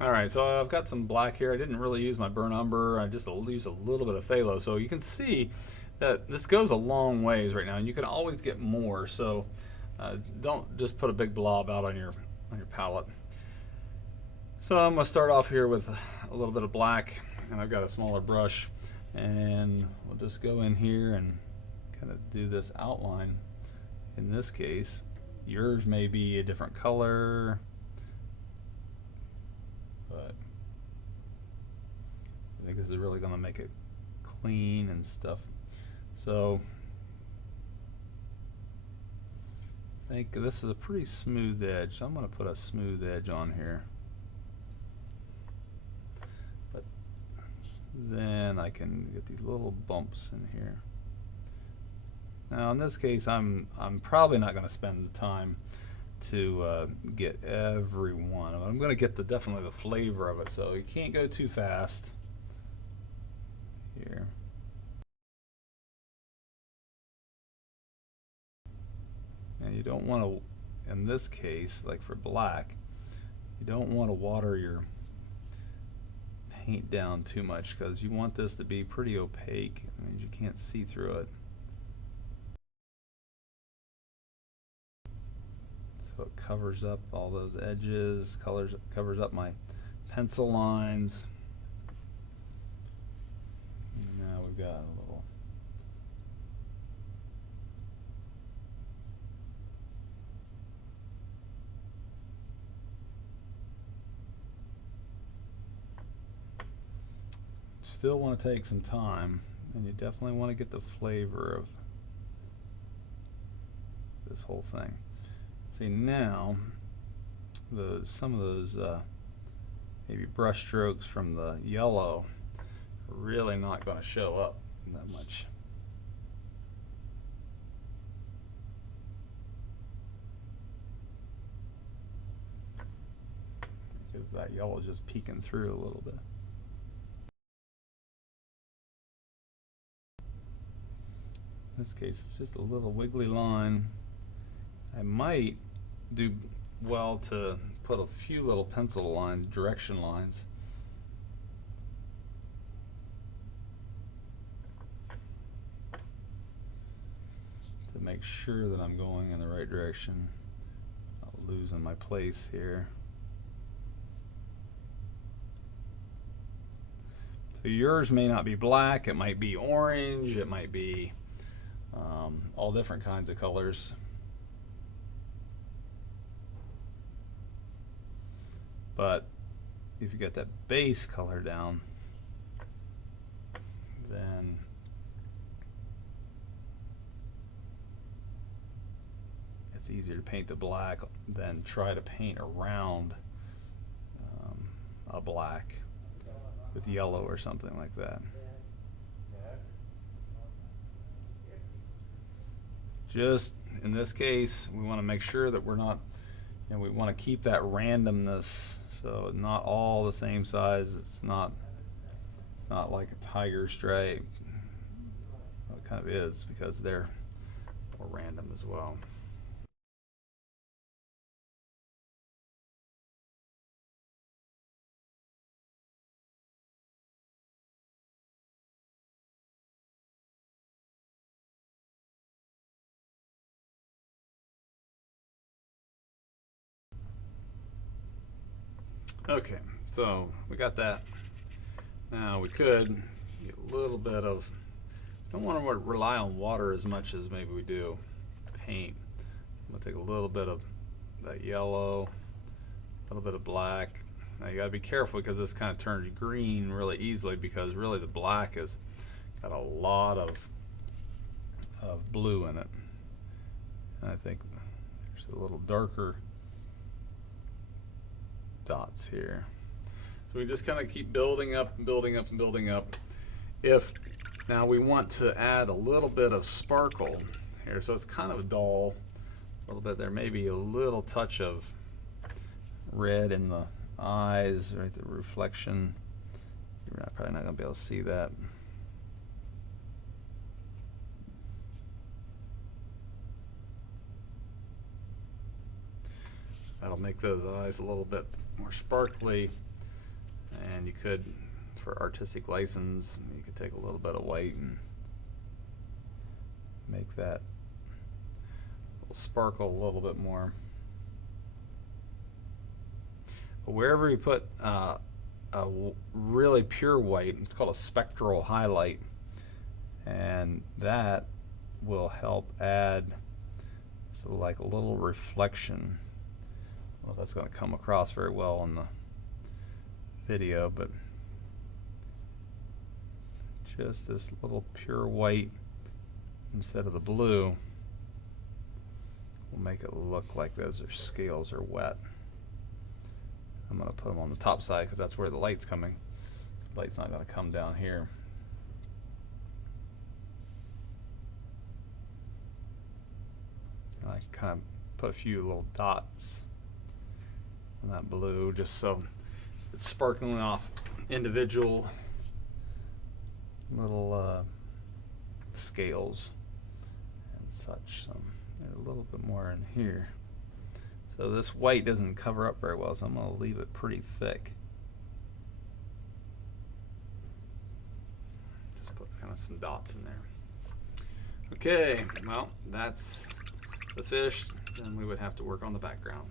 All right, so I've got some black here. I didn't really use my burnt umber. I just used a little bit of phthalo. So you can see that this goes a long ways right now, and you can always get more. So don't just put a big blob out on your palette. So I'm gonna start off here with a little bit of black, and I've got a smaller brush, and we'll just go in here and kind of do this outline. In this case, yours may be a different color, but I think this is really going to make it clean and stuff. So I think this is a pretty smooth edge, so I'm going to put a smooth edge on here. But then I can get these little bumps in here. Now in this case, I'm probably not going to spend the time to get every one. I'm going to get definitely the flavor of it, so you can't go too fast here. And you don't want to, in this case, like for black, you don't want to water your paint down too much because you want this to be pretty opaque. It means you can't see through it. So it covers up all those edges, covers up my pencil lines. And now we've got a little still want to take some time, and you definitely want to get the flavor of this whole thing. See, now some of those maybe brush strokes from the yellow are really not going to show up that much. Because that yellow is just peeking through a little bit. In this case, it's just a little wiggly line. I might do well to put a few little pencil lines, direction lines. To make sure that I'm going in the right direction. I'll lose in my place here. So yours may not be black, it might be orange, it might be all different kinds of colors. But if you get that base color down, then it's easier to paint the black than try to paint around a black with yellow or something like that. Just in this case, we want to make sure that we're not, we want to keep that randomness, so not all the same size. It's not like a tiger stripe. Well, it kind of is because they're more random as well. Okay, so we got that. Now we could get a little bit of, don't want to rely on water as much as maybe we do paint. I'm going to take a little bit of that yellow, a little bit of black. Now you got to be careful because this kind of turns green really easily because really the black has got a lot of blue in it. And I think there's a little darker dots here. So we just kind of keep building up and building up and building up. If now we want to add a little bit of sparkle here, so it's kind of dull a little bit. There may be a little touch of red in the eyes, right? The reflection. You're probably not going to be able to see that. That'll make those eyes a little bit more sparkly. And you could, for artistic license, you could take a little bit of white and make that sparkle a little bit more. But wherever you put a really pure white, it's called a spectral highlight, and that will help add like a little reflection. Well, that's going to come across very well in the video, but just this little pure white instead of the blue will make it look like those scales are wet. I'm going to put them on the top side because that's where the light's coming. The light's not going to come down here. And I kind of put a few little dots on that blue just so it's sparkling off individual little scales and such. A little bit more in here. So this white doesn't cover up very well, so I'm going to leave it pretty thick. Just put kind of some dots in there. Okay, well, that's the fish. Then we would have to work on the background.